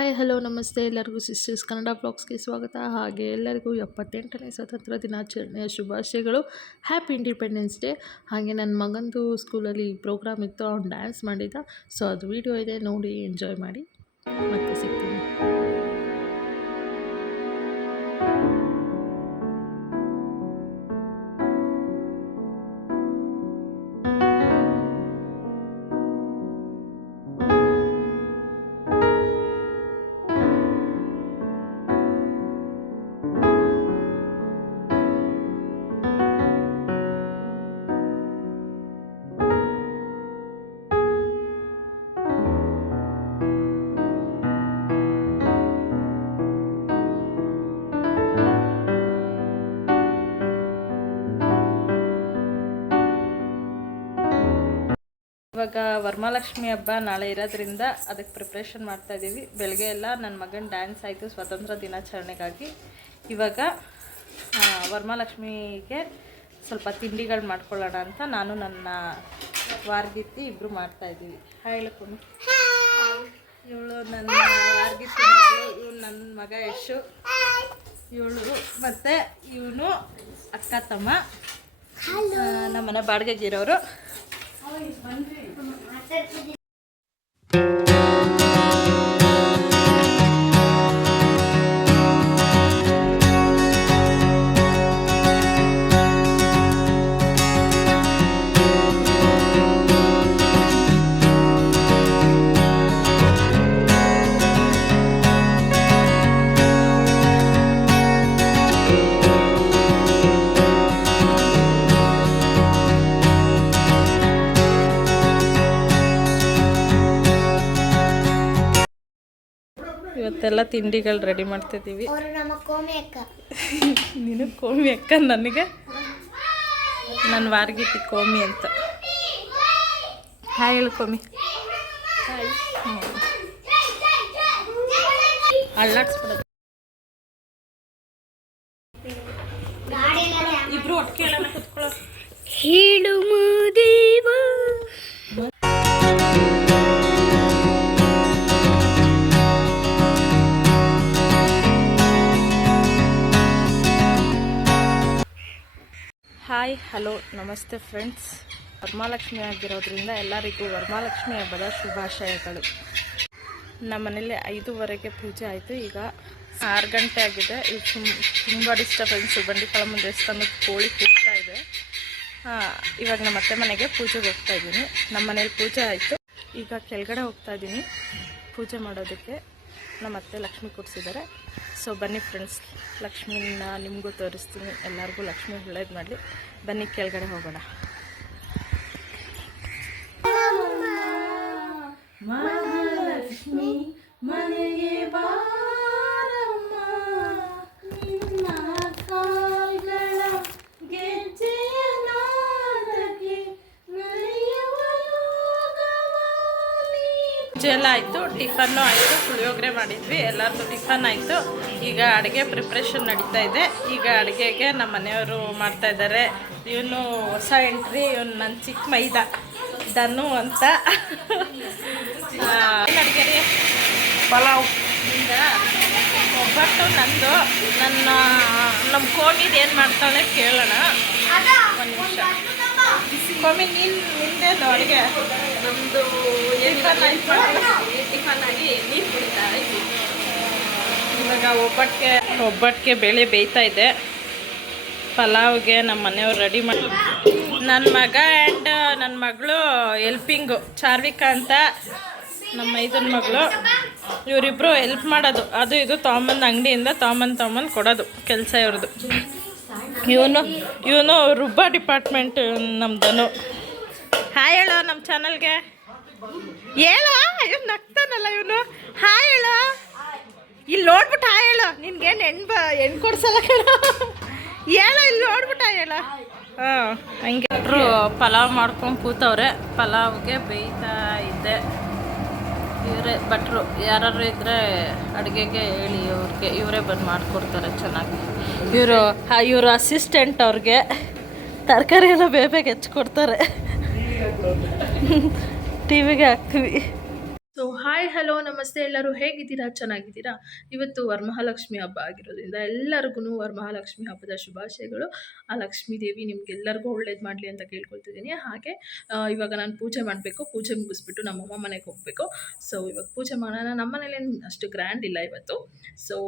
Hi, hello, ನಮಸ್ತೆ. ಎಲ್ಲರಿಗೂ sisters Kannada ಬ್ಲಾಗ್ಸ್ಗೆ ಸ್ವಾಗತ. ಹಾಗೆ ಎಲ್ಲರಿಗೂ ಎಪ್ಪತ್ತೆಂಟನೇ ಸ್ವಾತಂತ್ರ್ಯ ದಿನಾಚರಣೆಯ ಶುಭಾಶಯಗಳು. ಹ್ಯಾಪಿ ಇಂಡಿಪೆಂಡೆನ್ಸ್ ಡೇ ಹಾಗೆ ನನ್ನ ಮಗಂದು ಸ್ಕೂಲಲ್ಲಿ ಪ್ರೋಗ್ರಾಮ್ ಇತ್ತು. ಅವ್ನು ಡ್ಯಾನ್ಸ್ ಮಾಡಿದ್ದ ಸೊ ಅದು ವಿಡಿಯೋ ಇದೆ. ನೋಡಿ ಎಂಜಾಯ್ ಮಾಡಿ. ಮತ್ತೆ ಸಿಗ್ತೀನಿ. ಇವಾಗ ವರಮಹಾಲಕ್ಷ್ಮಿ ಹಬ್ಬ ನಾಳೆ ಇರೋದ್ರಿಂದ ಅದಕ್ಕೆ ಪ್ರಿಪ್ರೇಷನ್ ಮಾಡ್ತಾ ಇದ್ದೀವಿ ಬೆಳಗ್ಗೆ ಎಲ್ಲ ನನ್ನ ಮಗನ ಡ್ಯಾನ್ಸ್ ಆಯಿತು ಸ್ವಾತಂತ್ರ್ಯ ದಿನಾಚರಣೆಗಾಗಿ. ಇವಾಗ ವರಮಹಾಲಕ್ಷ್ಮಿಗೆ ಸ್ವಲ್ಪ ತಿಂಡಿಗಳು ಮಾಡ್ಕೊಳ್ಳೋಣ ಅಂತ ನಾನು ನನ್ನ ವಾರ್ಗಿತ್ತಿ ಇಬ್ಬರು ಮಾಡ್ತಾ ಇದ್ದೀವಿ ಹೇಳ್ಕೊಂಡು ಇವಳು ನನ್ನ ವಾರ್ಗಿತ್ತಿ ಇವಳು ನನ್ನ ಮಗ ಯಶು. ಇವಳು ಮತ್ತು ಇವನು ಅಕ್ಕ ತಮ್ಮ. ನಮ್ಮನೆ ಬಾಡಿಗೆಗಿರೋರು. It's one day. ಇವತ್ತೆಲ್ಲ ತಿಂಡಿಗಳು ರೆಡಿ ಮಾಡ್ತಿದ್ದೀವಿ. ಅವರು ನಮ್ಮ ಕೋಮಿ ಅಕ್ಕ. ನೀನು ಕೋಮಿ ಅಕ್ಕ ನನಗೆ? ನನ್ನ ವಾರ್ಗಿತಿ ಕೋಮಿ ಅಂತ. ಹಾಯ್ ಹೇಳು ಕೋಮಿ. ಅಳ್ಳಾಡ್ಸ್ಬಿಡೋದು ಇಬ್ರು ಒಟ್ಟಿಗೆ ಕುತ್ಕೊಳ್ಳೋ ಹಲೋ, ನಮಸ್ತೆ ಫ್ರೆಂಡ್ಸ್. ವರಮಹಾಲಕ್ಷ್ಮಿ ಆಗಿರೋದ್ರಿಂದ ಎಲ್ಲರಿಗೂ ವರಮಹಾಲಕ್ಷ್ಮಿ ಹಬ್ಬದ ಶುಭಾಶಯಗಳು. ನಮ್ಮ ಮನೇಲಿ ಐದೂವರೆಗೆ ಪೂಜೆ ಆಯಿತು. ಈಗ ಆರು ಗಂಟೆ ಆಗಿದೆ. ಇದು ತುಂಬ ತುಂಬ ಡಿಸ್ಟರ್ಬೆನ್ಸು ಬಂಡಿಕಳಮ್ಮ ದೇವಸ್ಥಾನದ ಕೋಳಿ ಕೂಗ್ತಾ ಇದೆ. ಇವಾಗ ನಮ್ಮ ಅತ್ತೆ ಮನೆಗೆ ಪೂಜೆಗೆ ಹೋಗ್ತಾ ಇದ್ದೀನಿ. ನಮ್ಮ ಮನೇಲಿ ಪೂಜೆ ಆಯಿತು. ಈಗ ಕೆಳಗಡೆ ಹೋಗ್ತಾ ಇದ್ದೀನಿ. ಪೂಜೆ ಮಾಡೋದಕ್ಕೆ ನಮ್ಮ ಅತ್ತೆ ಲಕ್ಷ್ಮಿ ಕೊಡಿಸಿದ್ದಾರೆ ಸೊ ಬನ್ನಿ ಫ್ರೆಂಡ್ಸ್ ಲಕ್ಷ್ಮಿನ ನಿಮಗೂ ತೋರಿಸ್ತೀನಿ. ಎಲ್ಲರಿಗೂ ಲಕ್ಷ್ಮಿ ಒಳ್ಳೇದು ಮಾಡಲಿ. ಬನ್ನಿ ಕೆಳಗಡೆ ಹೋಗೋಣ. ಮಹಾಲಕ್ಷ್ಮಿ ಮನೆಗೆ ಬಾರಮ್ಮ ಪೂಜೆ ಎಲ್ಲ ಆಯಿತು ಟಿಫನ್ನು ಆಯಿತು ಪುಳಿಯೋಗರೆ ಮಾಡಿದ್ವಿ ಎಲ್ಲರದ್ದು ಟಿಫನ್ ಆಯಿತು. ಈಗ ಅಡುಗೆ ಪ್ರಿಪ್ರೇಷನ್ ನಡೀತಾ ಇದೆ. ಈಗ ಅಡುಗೆಗೆ ನಮ್ಮ ಮನೆಯವರು ಮಾಡ್ತಾ ಇದ್ದಾರೆ. ಇವನು ಹೊಸ ಎಂಟ್ರಿ ಇವನು ನನ್ನ ಚಿಕ್ಕ ಮೈದ ಧನು ಅಂತ. ಅಡುಗೆ ರೀ? ಪಲಾವ್. ಇಂದ ಒಬ್ಬಟ್ಟು ನಂದು. ನನ್ನ ನಮ್ಮ ಕೋಮಿದು ಏನು ಮಾಡ್ತಾಳೆ ಕೇಳೋಣ. ಒಂದು ನಿಮಿಷ. ಕೋಮಿ ನೀನು ನಿಂದೇನು ಅಡುಗೆ? ನಮ್ಮದು ಟಿಫನ್ ಆಯ್ತು? ಟಿಫನ್ ಆಗಿ ನೀರು ಕುಡಿತಾ ಇವಾಗ ಒಬ್ಬಟ್ಟಿಗೆ ಒಬ್ಬಟ್ಟಿಗೆ ಬೇಳೆ ಬೇಯ್ತಾ ಇದೆ. ಪಲಾವ್ಗೆ ನಮ್ಮ ಮನೆಯವ್ರು ರೆಡಿ ಮಾಡಿ ನನ್ನ ಮಗ ಆ್ಯಂಡ್ ನನ್ನ ಮಗಳು ಎಲ್ಪಿಂಗು ಚಾರ್ವಿಕಾ ಅಂತ. ನಮ್ಮ ಮೈದನ ಮಗಳು. ಇವರಿಬ್ಬರು ಹೆಲ್ಪ್ ಮಾಡೋದು. ಅದು ಇದು ತೊಗೊಂಬಂದು ಅಂಗಡಿಯಿಂದ ತೊಗೊಂಬಂದು ತೊಗೊಂಬಂದು ಕೊಡೋದು. ಕೆಲಸ ಇವ್ರದ್ದು ಇವನು ಇವನು ರುಬ್ಬ ಡಿಪಾರ್ಟ್ಮೆಂಟ್, ನಮ್ದನು. ಹಾಯ್ ಹೇಳೋ ನಮ್ಮ ಚಾನಲ್ಗೆ. ಹೇಳೋ? ಇವ್ನು ನಗ್ತಾನಲ್ಲ ಇವನು ಹಾಯ್ ಹೇಳೋ? ಇಲ್ಲಿ ನೋಡ್ಬಿಟ್ಟು ಹಾಯ್ ಹೇಳು. ನಿನ್ಗೇನು ಹೆಣ್ ಬ ಹೆಣ್ಣು ಕೊಡ್ಸಲ್ಲ ಕಣ? ಹೇಳೋ, ಇಲ್ಲಿ ನೋಡ್ಬಿಟ್ಟು ಹಾಯ್ ಹೇಳ. ಹಾಂ, ಹಂಗೆ. ಪಲಾವ್ ಮಾಡ್ಕೊಂಡು ಕೂತವ್ರೆ. ಪಲಾವ್ಗೆ ಬೇಯ್ತಾ ಇದ್ದೆ. ಇವರೇ ಭಟ್ರು ಯಾರು ಇದ್ದರೆ ಅಡುಗೆಗೆ ಹೇಳಿ, ಇವ್ರಿಗೆ, ಇವರೇ ಬಂದು ಮಾಡಿಕೊಡ್ತಾರೆ ಚೆನ್ನಾಗಿ. ಇವರು ಇವರು ಅಸಿಸ್ಟೆಂಟ್ ಅವ್ರಿಗೆ ತರಕಾರಿ ಎಲ್ಲ ಬೇಗ ಬೇಗ ಹೆಚ್ಚಿಕೊಡ್ತಾರೆ ಟಿ ವಿಗೆ ಹಾಕ್ತೀವಿ. ಸೊ ಹಾಯ್ ಹಲೋ ನಮಸ್ತೆ. ಎಲ್ಲರೂ ಹೇಗಿದ್ದೀರಾ? ಚೆನ್ನಾಗಿದ್ದೀರಾ? ಇವತ್ತು ವರಮಹಾಲಕ್ಷ್ಮಿ ಹಬ್ಬ ಆಗಿರೋದ್ರಿಂದ ಎಲ್ಲರಿಗೂ ವರಮಹಾಲಕ್ಷ್ಮಿ ಹಬ್ಬದ ಶುಭಾಶಯಗಳು. ಆ ಲಕ್ಷ್ಮೀ ದೇವಿ ನಿಮ್ಗೆಲ್ಲರಿಗೂ ಒಳ್ಳೇದು ಮಾಡಲಿ ಅಂತ ಕೇಳ್ಕೊಳ್ತಿದ್ದೀನಿ. ಹಾಗೆ ಇವಾಗ ನಾನು ಪೂಜೆ ಮಾಡಬೇಕು. ಪೂಜೆ ಮುಗಿಸ್ಬಿಟ್ಟು ನಮ್ಮಮ್ಮ ಮನೆಗೆ ಹೋಗಬೇಕು. ಸೊ ಇವಾಗ ಪೂಜೆ ಮಾಡೋಣ. ನಮ್ಮ ಮನೇಲೇನು ಅಷ್ಟು ಗ್ರ್ಯಾಂಡ್ ಇಲ್ಲ ಇವತ್ತು. ಸೊ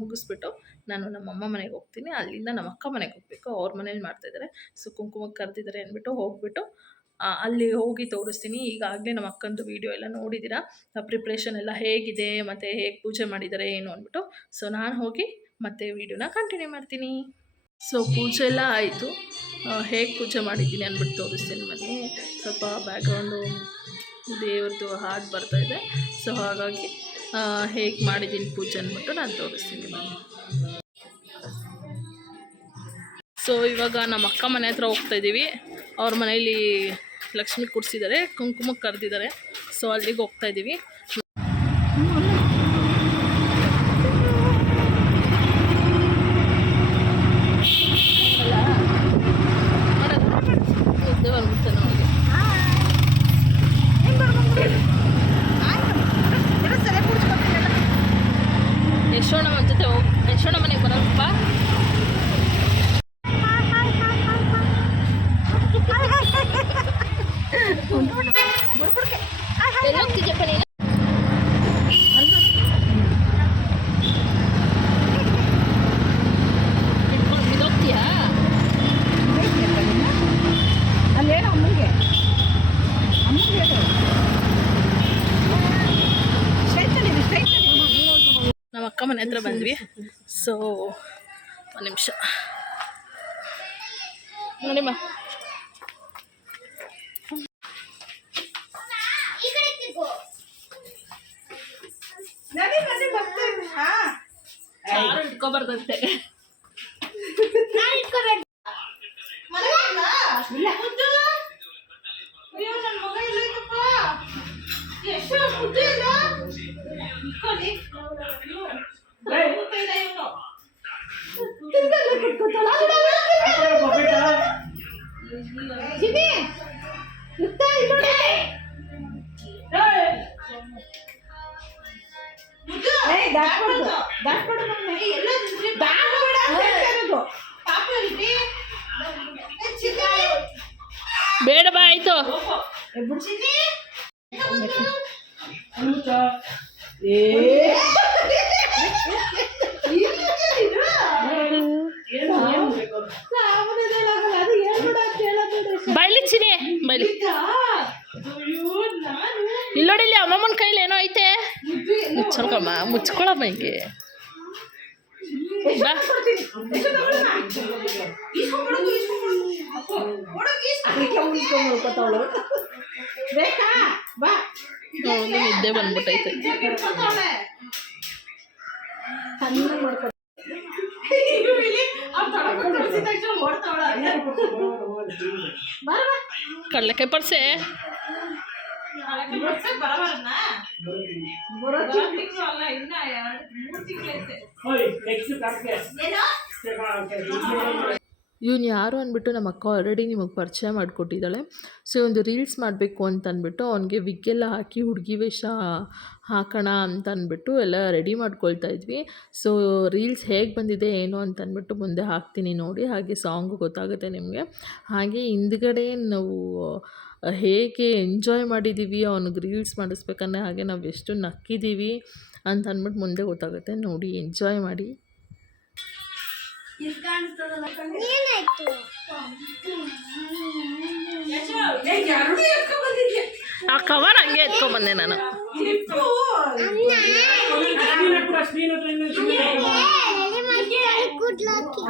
ಮುಗಿಸ್ಬಿಟ್ಟು ನಾನು ನಮ್ಮಮ್ಮ ಮನೆಗೆ ಹೋಗ್ತೀನಿ. ಅಲ್ಲಿಂದ ನಮ್ಮ ಅಕ್ಕ ಮನೆಗೆ ಹೋಗಬೇಕು. ಅವ್ರ ಮನೇಲಿ ಮಾಡ್ತಾಯಿದ್ದಾರೆ ಸೊ ಕುಂಕುಮಕ್ಕೆ ಕರೆದಿದ್ದಾರೆ ಅಂದ್ಬಿಟ್ಟು ಹೋಗ್ಬಿಟ್ಟು ಅಲ್ಲಿ ಹೋಗಿ ತೋರಿಸ್ತೀನಿ. ಈಗಾಗಲೇ ನಮ್ಮ ಅಕ್ಕಂದು ವೀಡಿಯೋ ಎಲ್ಲ ನೋಡಿದ್ದೀರಾ? ಪ್ರಿಪ್ರೇಷನ್ ಎಲ್ಲ ಹೇಗಿದೆ? ಮತ್ತು ಹೇಗೆ ಪೂಜೆ ಮಾಡಿದ್ದಾರೆ ಏನು ಅಂದ್ಬಿಟ್ಟು. ಸೊ ನಾನು ಹೋಗಿ ಮತ್ತೆ ವೀಡಿಯೋನ ಕಂಟಿನ್ಯೂ ಮಾಡ್ತೀನಿ. ಸೊ ಪೂಜೆ ಎಲ್ಲ ಆಯಿತು. ಹೇಗೆ ಪೂಜೆ ಮಾಡಿದ್ದೀನಿ ಅಂದ್ಬಿಟ್ಟು ತೋರಿಸ್ತೀನಿ ಮನೆ ಸ್ವಲ್ಪ ಬ್ಯಾಕ್ಗ್ರೌಂಡು ದೇವ್ರದ್ದು ಹಾಡು ಬರ್ತಾಯಿದೆ ಸೊ ಹಾಗಾಗಿ ಹೇಗೆ ಮಾಡಿದ್ದೀನಿ ಪೂಜೆ ಅಂದ್ಬಿಟ್ಟು ನಾನು ತೋರಿಸ್ತೀನಿ ಮನೆ ಸೊ ಇವಾಗ ನಮ್ಮ ಅಕ್ಕ ಮನೆ ಹತ್ರ ಹೋಗ್ತಾ ಇದ್ದೀವಿ ಅವ್ರ ಮನೇಲಿ ಲಕ್ಷ್ಮಿ ಕೂರಿಸಿದ್ದಾರೆ, ಕುಂಕುಮಕ್ಕೆ ಕರೆದಿದ್ದಾರೆ ಸೊ ಅಲ್ಲಿಗೆ ಹೋಗ್ತಾ ಇದ್ದೀವಿ. ಯಶೋಣ ಜೊತೆ ಹೋಗಿ ಯಶೋಣ ಮನೆಗೆ ಬರೋಣಪ್ಪ ಎಲ್ಲಿ ಹೋಗ್ತಿದ್ಯಪ್ಪ ನೀನು ಹಿಡ್ಕೊಂಡು ಬಿದ್ದೋಗ್ತೀಯಾ ಅಲ್ಲೇನು ಅಮ್ಮನಿಗೆ ಅಮ್ಮನಿಗೆ ಹೇಳು ಸ್ಟ್ರೈಟ್ ಇದೆ ಸ್ಟ್ರೈಟ್ ನಮ್ಮ ಅಕ್ಕ ಮನೆ ಹತ್ರ ಬಂದ್ವಿ. ಸೊ ಒಂದು ನಿಮಿಷ. ನೋಡಿಮ್ಮ. ಇಟ್ಕೊಬಾರ್ದಂತೆ. ಎಷ್ಟು ಬೇಡ ಬಾ ಆಯಿತು. ಬೈಲಿ ಚಿನಿ ಬೈಲಿ. ಇಲ್ಲಿ ನೋಡಿ ಇಲ್ಲಿ ಅಮ್ಮಮ್ಮನ ಕೈಲಿ ಏನೋ ಐತೆ. ಮುಚ್ಕೊಳಮ್ಮ ಮುಚ್ಕೊಳಮ್ಮ ಹಿಂಗೆ. ಬಾ. ಬೇಕಾ ಕಡಲೆಕಾಯಿ ಪರ್ಸೆ. ಇವ್ನು ಯಾರು ಅಂದ್ಬಿಟ್ಟು ನಮ್ಮ ಅಕ್ಕ ಆಲ್ರೆಡಿ ನಿಮಗೆ ಪರಿಚಯ ಮಾಡಿಕೊಟ್ಟಿದ್ದಾಳೆ. ಸೊ ಒಂದು ರೀಲ್ಸ್ ಮಾಡಬೇಕು ಅಂತ ಅಂದ್ಬಿಟ್ಟು ಅವನಿಗೆ ವಿಗ್ಗೆಲ್ಲ ಹಾಕಿ ಹುಡುಗಿ ವೇಷ ಹಾಕೋಣ ಅಂತ ಅಂದ್ಬಿಟ್ಟು ಎಲ್ಲ ರೆಡಿ ಮಾಡ್ಕೊಳ್ತಾ ಇದ್ವಿ. ಸೊ ರೀಲ್ಸ್ ಹೇಗೆ ಬಂದಿದೆ ಏನು ಅಂತ ಅಂದ್ಬಿಟ್ಟು ಮುಂದೆ ಹಾಕ್ತೀನಿ ನೋಡಿ ಹಾಗೆ ಸಾಂಗು ಗೊತ್ತಾಗುತ್ತೆ ನಿಮಗೆ. ಹಾಗೆ ಹಿಂದ್ಗಡೆ ನಾವು ಹೇಗೆ ಎಂಜಾಯ್ ಮಾಡಿದ್ದೀವಿ ಅವ್ನಿಗೆ ರೀಲ್ಸ್ ಮಾಡಿಸ್ಬೇಕಂದ್ರೆ ಹಾಗೆ ನಾವು ಎಷ್ಟು ನಕ್ಕಿದ್ದೀವಿ ಅಂತ ಅಂದ್ಬಿಟ್ಟು ಮುಂದೆ ಗೊತ್ತಾಗುತ್ತೆ. ನೋಡಿ ಎಂಜಾಯ್ ಮಾಡಿ. ಆ ಕವರ್ ಹಂಗೆ ಎತ್ಕೊಂಬಂದೆ ನಾನು. ಕೂಡ್ಲಾಕಿ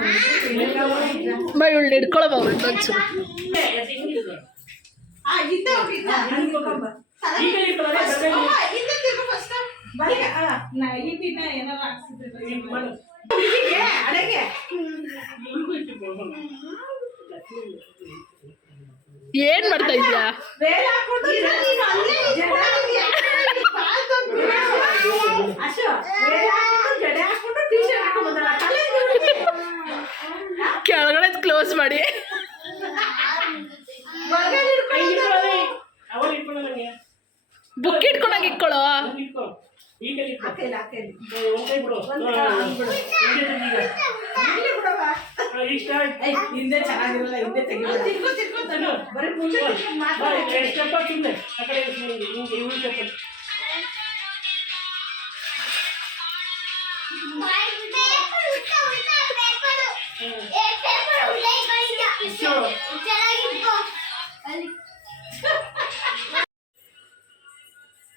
ಬೈ ಇವಳು ಹಿಡ್ಕೊಳಮ್ಮ ಅವಳು ಒಂಚೂರು ಏನು ಮಾಡ್ತಾ ಇದೀಯಾ ಕೆಳಗಡೆ ಕ್ಲೋಸ್ ಮಾಡಿ. ಬುಕ್ ಇಟ್ಕೊಂಡಂಗೆ ಇಟ್ಕೊಳ್ಳೋ? ಇಟ್ಕೋ ಚೆನ್ನಾಗಿರಲ್ಲ ಹಿಂದೆ ಹಾಕೈಲಿ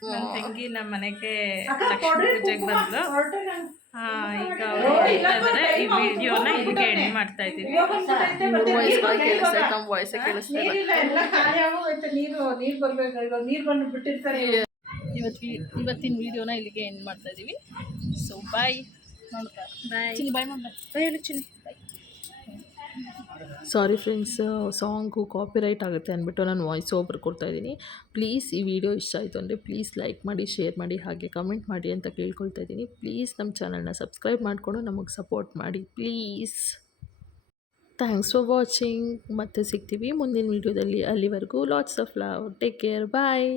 ನನ್ನ ತಂಗಿ ನಮ್ಮ ಮನೆಗೆ ಲಕ್ಷ್ಮೀ ಪೂಜೆಗೆ ಬಂದ್ಲು. ಈಗ ಅವ್ರು ಹೇಳ್ತಾ ಈ ವಿಡಿಯೋನ ಇಲ್ಲಿಗೆ ಎಂಡ್ ಮಾಡ್ತಾ ಇದ್ದೀವಿ ಇವತ್ತಿ ಇವತ್ತಿನ ವಿಡಿಯೋನ ಇಲ್ಲಿಗೆ ಎಂಡ್ ಮಾಡ್ತಾ ಇದ್ದೀವಿ ಸೊ ಬಾಯ್ ನೋಡ್ತಾ. Bye bye bye Chinni bye sorry friends, song copyright ಆಗುತ್ತೆ ಅಂದ್ಬಿಟ್ಟು ನಾನು ವಾಯ್ಸ್ ಓವರ್ ಕೊಡ್ತಾ ಇದ್ದೀನಿ. ಪ್ಲೀಸ್ ಈ ವಿಡಿಯೋ ಇಷ್ಟ ಆಯಿತು ಅಂದರೆ ಪ್ಲೀಸ್ ಲೈಕ್ ಮಾಡಿ ಶೇರ್ ಮಾಡಿ, ಹಾಗೆ ಕಮೆಂಟ್ ಮಾಡಿ ಅಂತ ಕೇಳ್ಕೊಳ್ತಾ ಇದ್ದೀನಿ. ಪ್ಲೀಸ್ ನಮ್ಮ ಚಾನಲ್ನ ಸಬ್ಸ್ಕ್ರೈಬ್ ಮಾಡಿಕೊಂಡು ನಮಗೆ ಸಪೋರ್ಟ್ ಮಾಡಿ ಪ್ಲೀಸ್ ಥ್ಯಾಂಕ್ಸ್ ಫಾರ್ ವಾಚಿಂಗ್ ಮತ್ತೆ ಸಿಗ್ತೀವಿ ಮುಂದಿನ ವೀಡಿಯೋದಲ್ಲಿ ಅಲ್ಲಿವರೆಗೂ lots of love take care bye